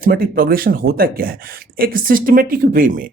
Arithmetic progression होता क्या है? एक सिस्टमेटिक वे में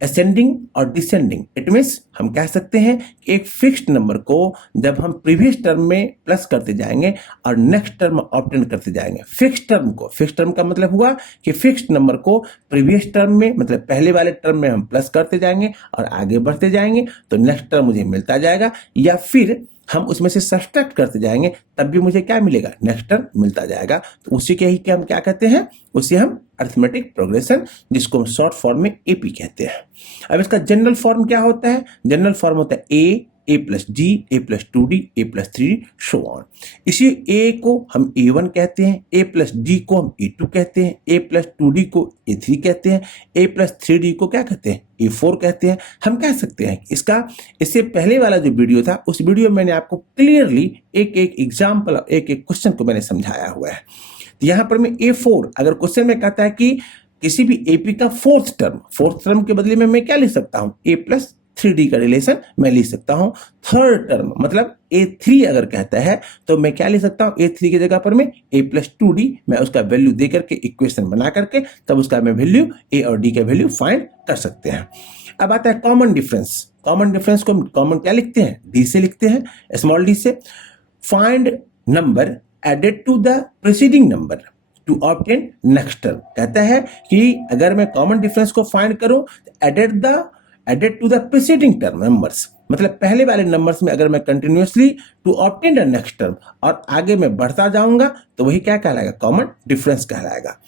असेंडिंग और डिसेंडिंग, इट मीन्स हम कह सकते हैं कि एक फिक्स्ड नंबर को जब हम प्रीवियस टर्म में प्लस करते जाएंगे और नेक्स्ट टर्म ऑब्टेन करते जाएंगे, फिक्स्ड टर्म का मतलब हुआ कि फिक्स्ड नंबर को प्रीवियस टर्म में मतलब पहले वाले टर्म में हम प्लस करते जाएंगे और आगे बढ़ते जाएंगे तो नेक्स्ट टर्म मुझे मिलता जाएगा, या फिर हम उसमें से सब्सट्रैक्ट करते जाएंगे तब भी मुझे क्या मिलेगा? नेक्स्ट टर्म मिलता जाएगा। तो उसी के ही हम क्या कहते हैं? उसे हम अरिथमेटिक प्रोग्रेशन, जिसको हम शॉर्ट फॉर्म में एपी कहते हैं। अब इसका जनरल फॉर्म क्या होता है? जनरल फॉर्म होता है a plus d, a plus 2d, a plus 3d, so on. इसी ए को हम ए1 कहते हैं, ए प्लस डी को हम ए2 कहते हैं, ए प्लस 2d को ए3 कहते हैं, ए प्लस 3d को क्या कहते हैं? ए4 कहते हैं। हम कह सकते हैं इससे पहले वाला जो वीडियो था उस वीडियो में मैंने आपको क्लियरली एक एक एग्जाम्पल, एक एक क्वेश्चन को मैंने समझाया हुआ है। तो यहाँ पर मैं ए4, अगर क्वेश्चन में कहता है कि किसी भी एपी का फोर्थ टर्म के बदले में मैं क्या लिख सकता हूँ? ए प्लस 3d का रिलेशन मैं लिख सकता हूं। थर्ड टर्म मतलब a3 अगर कहता है तो मैं क्या लिख सकता हूं? a3 की जगह पर मैं a प्लस 2d, मैं उसका वैल्यू दे करके इक्वेशन बना करके तब उसका मैं वैल्यू a और d का वैल्यू फाइंड कर सकते हैं। अब आता है कॉमन डिफरेंस। कॉमन डिफरेंस को हम कॉमन क्या लिखते हैं? d से लिखते हैं, स्मॉल d से। Find number added to the preceding number to obtain next term. कहता है कि अगर मैं कॉमन डिफरेंस को फाइंड करूं तो added to the preceding term numbers, मतलब पहले वाले नंबर्स में अगर मैं continuously to obtain the next term और आगे मैं बढ़ता जाऊंगा तो वही क्या कहलाएगा? कॉमन डिफरेंस कहलाएगा।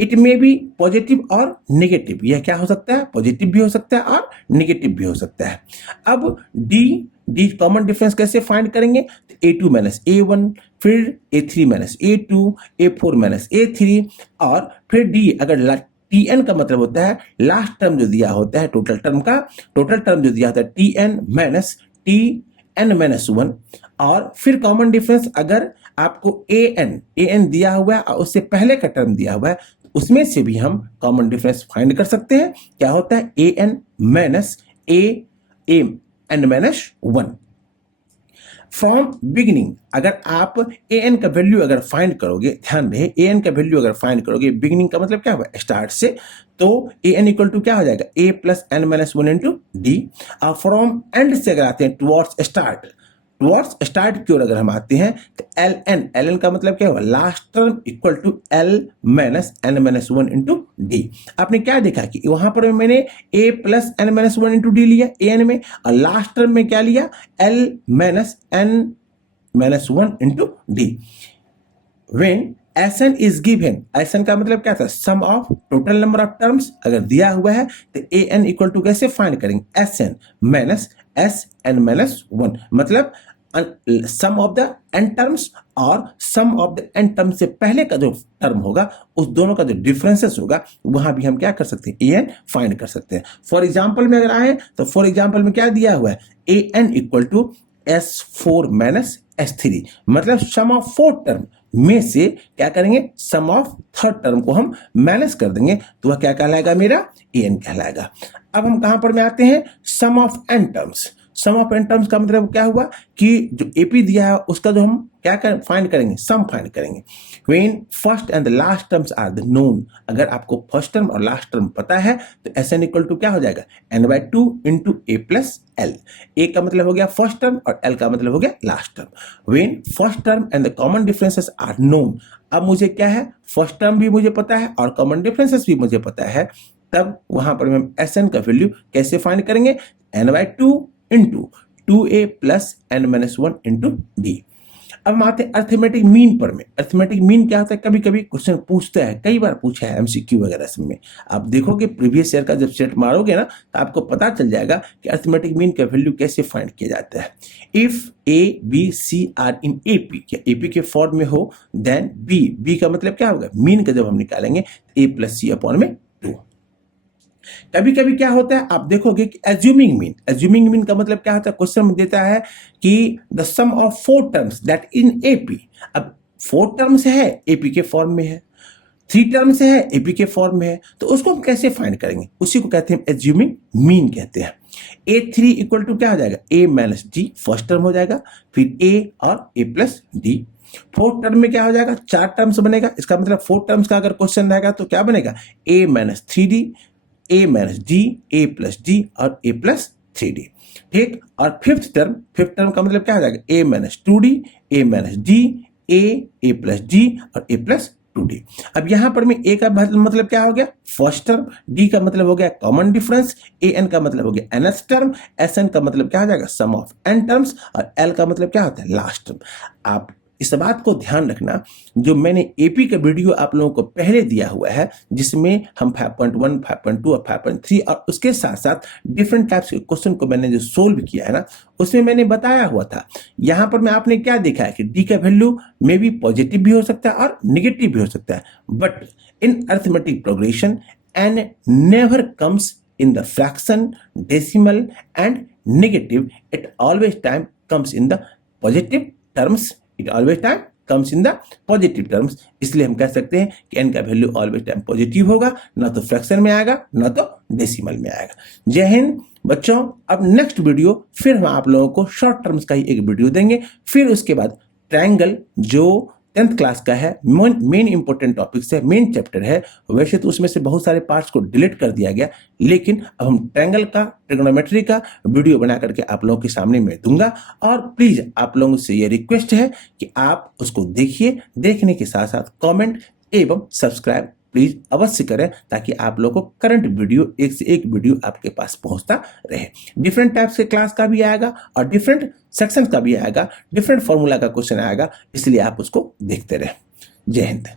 इट मे बी पॉजिटिव और नेगेटिव, यह क्या हो सकता है? पॉजिटिव भी हो सकता है और नेगेटिव भी हो सकता है। अब डी कॉमन डिफरेंस कैसे फाइंड करेंगे? तो a2 माइनस a1, फिर a3 minus a2, a4 minus a3 और फिर डी, अगर tn का मतलब होता है लास्ट टर्म जो दिया होता है टोटल टर्म जो दिया होता है tn माइनस tn माइनस 1, और फिर कॉमन डिफरेंस अगर आपको an दिया हुआ है और उससे पहले का टर्म दिया हुआ है उसमें से भी हम कॉमन डिफरेंस फाइंड कर सकते हैं। क्या होता है? an minus an minus 1। From beginning, अगर आप an का वैल्यू अगर फाइंड करोगे, ध्यान रहे an का वैल्यू अगर फाइंड करोगे, बिगिनिंग का मतलब क्या हुआ? स्टार्ट से, तो an इक्वल टू क्या हो जाएगा? a plus n minus 1 into D. और फ्रॉम एंड से अगर आते हैं टुवर्ड्स स्टार्ट की ओर अगर हम आते हैं तो ln का मतलब क्या हुआ? Last term equal to l minus n minus 1 into d. आपने क्या देखा कि वहां पर मैंने a plus n minus 1 into d लिया an में, और लास्ट टर्म में क्या लिया? l minus n minus 1 into d. When Sn is given, Sn का मतलब क्या था? Sum of total number of terms अगर दिया हुआ है तो an इक्वल टू कैसे फाइंड करेंगे? Sn माइनस Sn माइनस 1, मतलब sum of the n terms और sum of the n term से पहले का जो टर्म होगा उस दोनों का जो डिफरेंसेस होगा वहां भी हम क्या कर सकते हैं? an फाइंड कर सकते हैं। फॉर एग्जांपल में अगर आए तो फॉर एग्जांपल में क्या दिया हुआ है? an equal to s4 minus s3, मतलब सम ऑफ फोर्थ टर्म में से क्या करेंगे? सम ऑफ थर्ड टर्म को हम माइनस कर देंगे तो वह क्या कहलाएगा? मेरा an कहलाएगा। अब हम कहां पर में आते हैं? Sum of n terms. Sum of n terms का मतलब क्या हुआ कि जो एपी दिया है उसका जो हम क्या फाइंड करेंगे? सम फाइंड करेंगे। When first and the last terms are the known, अगर आपको फर्स्ट टर्म और लास्ट टर्म पता है तो Sn इक्वल टू क्या हो जाएगा? n/2 into a plus l। a का मतलब हो गया फर्स्ट टर्म और l का मतलब हो गया last term. When first term and the common differences are known, अब मुझे क्या है? फर्स्ट टर्म भी मुझे पता है और कॉमन डिफरेंसेस भी मुझे पता है, तब वहां पर हम Sn का वैल्यू कैसे फाइंड करेंगे? n/2 into 2a plus n minus 1 into D. अब हम आते हैं अर्थमेटिक मीन पर में। अर्थमेटिक मीन क्या होता है? कभी कभी क्वेश्चन पूछता है, कई बार पूछा है एमसीक्यू वगैरह सब में। आप देखोगे प्रीवियस ईयर का जब सेट मारोगे ना तो आपको पता चल जाएगा कि अर्थमेटिक मीन का वैल्यू कैसे फाइंड किया जाता है। If a b c are in AP, या एपी के फॉर्म में हो, देन बी का मतलब क्या होगा? मीन का जब हम निकालेंगे a प्लस सी अपॉन में 2। कभी कभी क्या होता है? आप देखोगे कि एज्यूमिंग मीन का मतलब क्या होता है? क्वेश्चन में देता है कि the sum of 4 terms that in AP. अब 4 टर्म्स है, एपी के फॉर्म में है, 3 टर्म्स है, एपी के फॉर्म में है, तो उसको हम कैसे फाइंड करेंगे? उसी को कहते हैं एज्यूमिंग मीन कहते हैं। a3 इक्वल टू क्या हो जाएगा? a minus D, first term हो जाएगा, फिर a और a plus D. Fourth term में क्या हो जाएगा, 4 टर्म्स बनेगा। इसका मतलब 4 टर्म्स का अगर क्वेश्चन रहेगा तो क्या बनेगा, a minus 3d, a minus d, a plus d और a प्लस 3d। ठीक, और फिफ्थ टर्म का मतलब क्या हो जाएगा, a minus 2d, a minus d, a plus d और a प्लस 2d। अब यहां पर में a का मतलब क्या हो गया, फर्स्ट टर्म, d का मतलब हो गया कॉमन डिफरेंस, an का मतलब हो गया nth टर्म, sn का मतलब क्या हो जाएगा, सम ऑफ n टर्म्स, और l का मतलब क्या होता है, लास्ट टर्म। आप इस बात को ध्यान रखना, जो मैंने एपी का वीडियो आप लोगों को पहले दिया हुआ है, जिसमें हम 5.1, 5.2 और 5.3 और उसके साथ साथ डिफरेंट टाइप्स के क्वेश्चन को मैंने जो सोल्व किया है ना, उसमें मैंने बताया हुआ था। यहां पर मैं आपने क्या देखा है कि डी का वैल्यू मे बी पॉजिटिव भी हो सकता है और निगेटिव भी हो सकता है, but in arithmetic progression n never comes in the fraction, decimal and negative. It always time comes in the positive terms. It always time comes in the positive terms. इसलिए हम कह सकते हैं कि n का वैल्यू ऑलवेज टाइम पॉजिटिव होगा, ना तो फ्रैक्शन में आएगा ना तो डेसिमल में आएगा। जय हिंद बच्चों। अब नेक्स्ट वीडियो फिर हम आप लोगों को शॉर्ट टर्म्स का ही एक वीडियो देंगे, फिर उसके बाद ट्रायंगल जो 10th क्लास का है, मेन इंपॉर्टेंट टॉपिक्स है, मेन चैप्टर है। वैसे तो उसमें से बहुत सारे पार्ट्स को डिलीट कर दिया गया, लेकिन अब हम ट्रायंगल का, ट्रिग्नोमेट्री का वीडियो बना करके आप लोगों के सामने मैं दूंगा। और प्लीज आप लोगों से ये रिक्वेस्ट है कि आप उसको देखिए, देखने के साथ साथ कमेंट एवं सब्सक्राइब प्लीज अवश्य करें, ताकि आप लोगों को करंट वीडियो, एक से एक वीडियो आपके पास पहुंचता रहे। डिफरेंट टाइप्स के क्लास का भी आएगा और डिफरेंट सेक्शन का भी आएगा, डिफरेंट फॉर्मूला का क्वेश्चन आएगा, इसलिए आप उसको देखते रहे। जय हिंद।